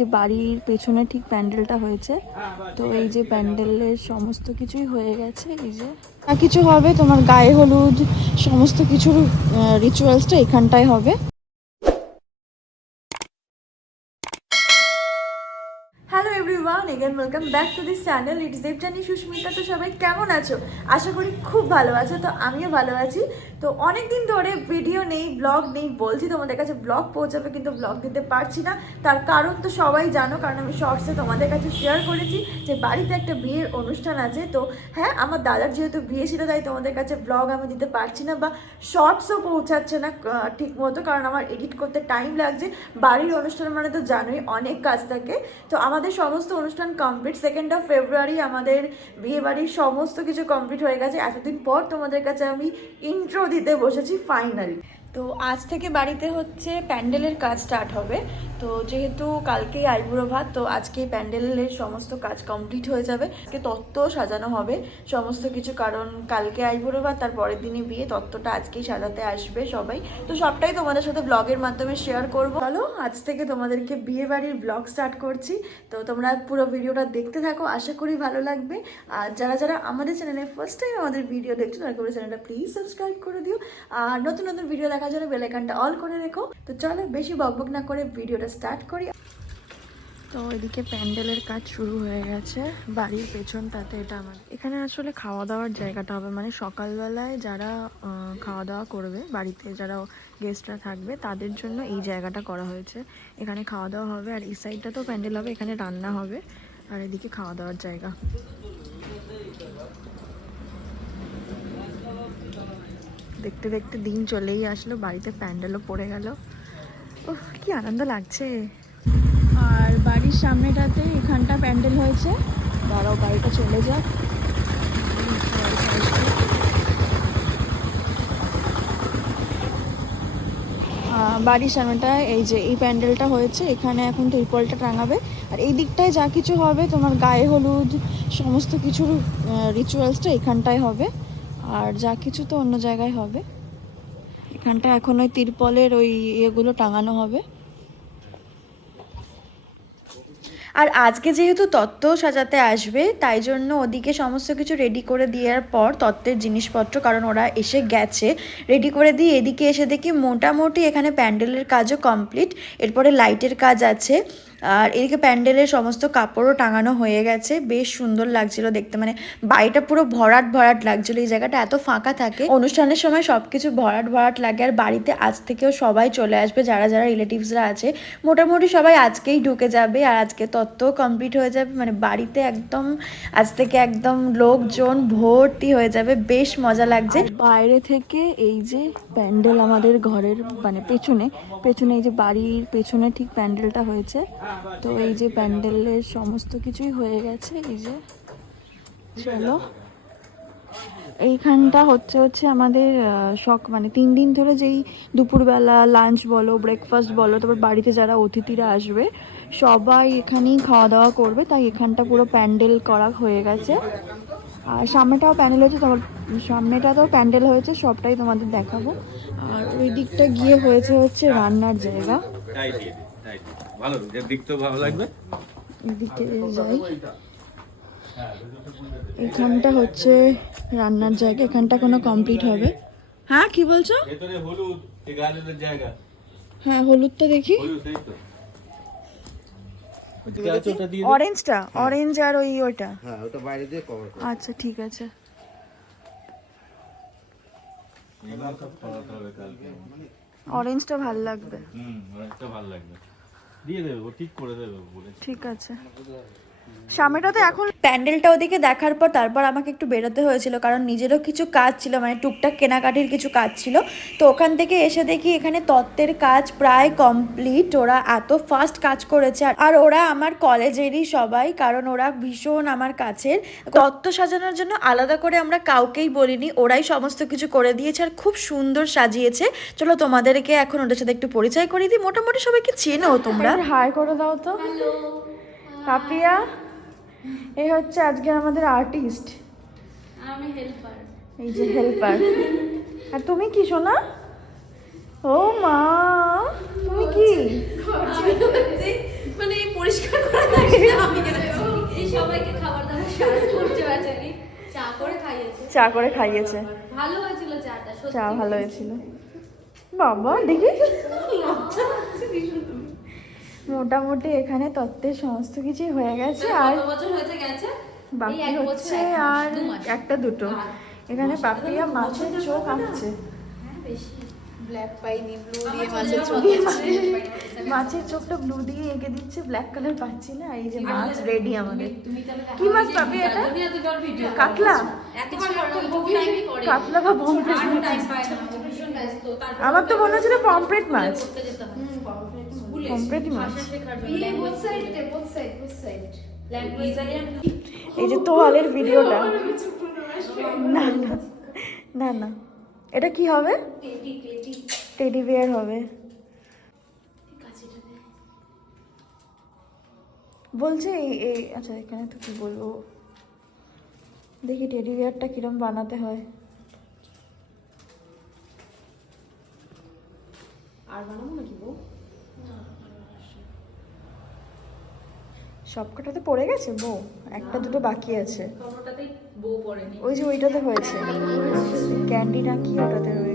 যে বাড়ির পেছনে ঠিক প্যান্ডেলটা হয়েছে। তো এই যে প্যান্ডেলের সমস্ত কিছুই হয়ে গেছে। এই যে কিছু হবে তোমার গায়ে হলুদ সমস্ত কিছুর রিচুয়ালসটা এখানটায় হবে। Hello everyone, again welcome back to this channel. It's Debjani Susmita. তো সবাই কেমন আছো? আশা করি খুব ভালো আছো। তো আমিও ভালো আছি। তো অনেক দিন ধরে ভিডিও নেই, ব্লগ নেই, বলছি তোমাদের কাছে ব্লগ পৌঁছাবে, কিন্তু ব্লগ দিতে পারছি না। তার কারণ তো সবাই জানো, কারণ আমি শর্টসে তোমাদের কাছে শেয়ার করেছি যে বাড়িতে একটা বিয়ের অনুষ্ঠান আছে। তো হ্যাঁ, আমার দাদার যেহেতু বিয়ে ছিল, তাই তোমাদের কাছে ব্লগ আমি দিতে পারছি না, বা শর্টসও পৌঁছাচ্ছে না ঠিক মতো, কারণ আমার এডিট করতে টাইম লাগছে। বাড়ির অনুষ্ঠান মানে তো জানোই অনেক কাজ থাকে। তো আমাদের সমস্ত অনুষ্ঠান কমপ্লিট। 2nd ফেব্রুয়ারি আমাদের বিয়েবাড়ির সমস্ত কিছু কমপ্লিট হয়ে গেছে। এতদিন পর তোমাদের কাছে আমি ইন্ট্রো দিতে বসেছি ফাইনালি। তো আজ থেকে বাড়িতে হচ্ছে প্যান্ডেলের কাজ স্টার্ট হবে। তো যেহেতু কালকেই আইবুড়ো ভাত, তো আজকে প্যান্ডেলের সমস্ত কাজ কমপ্লিট হয়ে যাবে। আজকে তত্ত্ব সাজানো হবে সমস্ত কিছু, কারণ কালকে আইবুড়ো ভাত, তার পরের দিনে বিয়ে। তত্ত্বটা আজকেই সাজাতে আসবে সবাই। তো সবটাই তোমাদের সাথে ব্লগের মাধ্যমে শেয়ার করবো। চলো আজ থেকে তোমাদেরকে বিয়ে বাড়ির ব্লগ স্টার্ট করছি। তো তোমরা পুরো ভিডিওটা দেখতে থাকো, আশা করি ভালো লাগবে। আর যারা যারা আমাদের চ্যানেলে ফার্স্ট টাইম আমাদের ভিডিও দেখছো, তারা করে চ্যানেলটা প্লিজ সাবস্ক্রাইব করে দিও। আর নতুন নতুন ভিডিও দেখার জন্য বেল আইকনটা অল করে রেখো। তো চলো বেশি বকবক না করে ভিডিওটা স্টার্ট করি। তো এদিকে প্যান্ডেলের কাজ শুরু হয়ে গেছে বাড়ির পেছনটাতে। এটা আমাদের এখানে আসলে খাওয়া দাওয়ার জায়গাটা হবে, মানে সকালবেলায় যারা খাওয়া দাওয়া করবে, বাড়িতে যারা গেস্টরা থাকবে তাদের জন্য এই জায়গাটা করা হয়েছে। এখানে খাওয়া দাওয়া হবে, আর এই সাইডটা তো প্যান্ডেল হবে, এখানে রান্না হবে, আর এদিকে খাওয়া দাওয়ার জায়গা। দেখতে দেখতে দিন চলেই আসলো, বাড়িতে প্যান্ডেলও পড়ে গেল। ওহ, কি আনন্দ লাগছে। আর বাড়ির সামনেটাতে এখানটা প্যান্ডেল হয়েছে। দাঁড়াও বাড়িটা চলে যাক। বাড়ির সামনেটায় এই যে এই প্যান্ডেলটা হয়েছে, এখানে এখন তিরপলটা টাঙাবে। আর এই দিকটায় যা কিছু হবে তোমার গায়ে হলুদ সমস্ত কিছুর রিচুয়ালসটা এখানটায় হবে। আর যা কিছু তো অন্য জায়গায় হবে। এখানটা এখন ওই তিরপলের ওই ইয়েগুলো টাঙানো হবে। আর আজকে যেহেতু তত্ত্ব সাজাতে আসবে, তাই জন্য ওদিকে সমস্ত কিছু রেডি করে দেওয়ার পর তত্ত্বের জিনিসপত্র, কারণ ওরা এসে গেছে, রেডি করে দিয়ে এদিকে এসে দেখি মোটামুটি এখানে প্যান্ডেলের কাজও কমপ্লিট। এরপরে লাইটের কাজ আছে। আর এদিকে প্যান্ডেলের সমস্ত কাপড়ও টাঙানো হয়ে গেছে। বেশ সুন্দর লাগছিল দেখতে, মানে বাড়িটা পুরো ভরাট ভরাট লাগছিল। এই জায়গাটা এত ফাঁকা থাকে, অনুষ্ঠানের সময় সব কিছু ভরাট ভরাট লাগে। আর বাড়িতে আজ থেকেও সবাই চলে আসবে, যারা যারা রিলেটিভসরা আছে মোটামুটি সবাই আজকেই ঢুকে যাবে। আর আজকে তত্ত্ব কমপ্লিট হয়ে যাবে, মানে বাড়িতে একদম আজ থেকে একদম লোকজন ভর্তি হয়ে যাবে। বেশ মজা লাগছে। বাইরে থেকে এই যে প্যান্ডেল আমাদের ঘরের মানে পেছনে এই যে বাড়ির পেছনে ঠিক প্যান্ডেলটা হয়েছে। তো এই যে প্যান্ডেলের সমস্ত কিছুই হয়ে গেছে। এই যে চলো, এইখানটা হচ্ছে আমাদের মানে 3 দিন ধরে যেই দুপুরবেলা লাঞ্চ বলো, ব্রেকফাস্ট বলো, তারপর বাড়িতে যারা অতিথিরা আসবে সবাই এখানেই খাওয়া দাওয়া করবে। তাই এখানটা পুরো প্যান্ডেল করা হয়ে গেছে। আর সামনেটাও প্যান্ডেল হয়েছে, তোমার সামনেটাতেও প্যান্ডেল হয়েছে, সবটাই তোমাদের দেখাবো। আর ওই দিকটা গিয়ে হচ্ছে রান্নার জায়গা। এদিকে যাই, এখানটা হচ্ছে রান্নার জায়গা, এখানটা কোনো কমপ্লিট হবে। হ্যাঁ কি বলছো? হ্যাঁ হলুদটা দেখি, অরেঞ্জটা, অরেঞ্জ আর ওইটা। আচ্ছা ঠিক আছে। অরেঞ্জটা ভাল লাগবে। ঠিক আছে। সামনেটাতে এখন প্যান্ডেলটা ওদিকে দেখার পর তারপর আমাকে একটু বেরোতে হয়েছিল, কারণ নিজেরও কিছু কাজ ছিল, মানে টুকটাক কেনাকাটির কিছু কাজ ছিল। তো ওখান থেকে এসে দেখি এখানে তত্ত্বের কাজ প্রায় কমপ্লিট। ওরা এত ফাস্ট কাজ করেছে, আর ওরা আমার কলেজেরই সবাই, কারণ ওরা ভীষণ আমার কাছের। তত্ত্ব সাজানোর জন্য আলাদা করে আমরা কাউকেই বলিনি, ওরাই সমস্ত কিছু করে দিয়েছে আর খুব সুন্দর সাজিয়েছে। চলো তোমাদেরকে এখন ওদের সাথে একটু পরিচয় করিয়ে দিই। মোটামুটি সবাইকে চেনো তোমরা। হাই করে দাও তো। পাপিয়া, এই হচ্ছে আজকে আমাদের আর্টিস্ট। আমি হেল্পার। এই যে হেল্পার। আর তুমি কি সোনা? ও মা, তুমি কি মানে পরিষ্কার করে দেখি আমি এই সবাইকে খাবার দাবার সার্ভ করতে বাঁচানি চা করে খাইয়েছে চা করে খাইয়েছে। ভালো হয়েছিল চাটা সত্যি চা ভালো হয়েছিল। বাবা দেখি মোটামুটি এখানে তত্ত্বের সমস্ত কিছুই হয়ে গেছে। আর কত বছর হয়েছে গেছে বাকি এই 1 বছর, হচ্ছে 1 মাস, আর 2 মাস। একটা দুটো। এখানে পাপিয়া মাছের চোখ আঁকছে। হ্যাঁ বেশি ব্ল্যাক পাইনি ব্লু দিয়ে আমার মাছের চলে চোখ যাওয়ার দিয়েছে। কথা ছিল। মাছের চোখটা ব্লু দিয়ে এঁকে দিচ্ছে, ব্ল্যাক কালার পাচ্ছি না। এই যে মাছ রেডি আমাদের। তুমি তাহলে কি মাছ পাবি এটা? ভিডিও কাতলা? এতবার বহু টাইমই করে কাতলা বা পমফ্রেট আর মাছ? টাইম পায় না ভীষণ ব্যস্ত তারপর আমার তো মনে হচ্ছিল পমফ্রেট মাছ। করতে যেতে হয় স্কুলে পমফ্রেটই মাছ। ভাষা শেখার জন্য এই ল্যাঙ্গুয়েজ both side ল্যাঙ্গুয়েজ এই যে তোয়ালের ভিডিওটা। না না না না, এটা কি হবে? টেডি বিয়ার হবে বলছে। এই আচ্ছা এখানে তো কি বলবো, দেখি টেডি বিয়ারটা কিরম বানাতে হয়। আর বানাবো নাকি বউ? সবকটাতে পড়ে গেছে বউ, একটা দুটো বাকি আছে। কোনোটাতেই বউ পড়েনি ওই যে ওইটাতে হয়েছে, ক্যান্ডি না কি ওটাতে রয়েছে।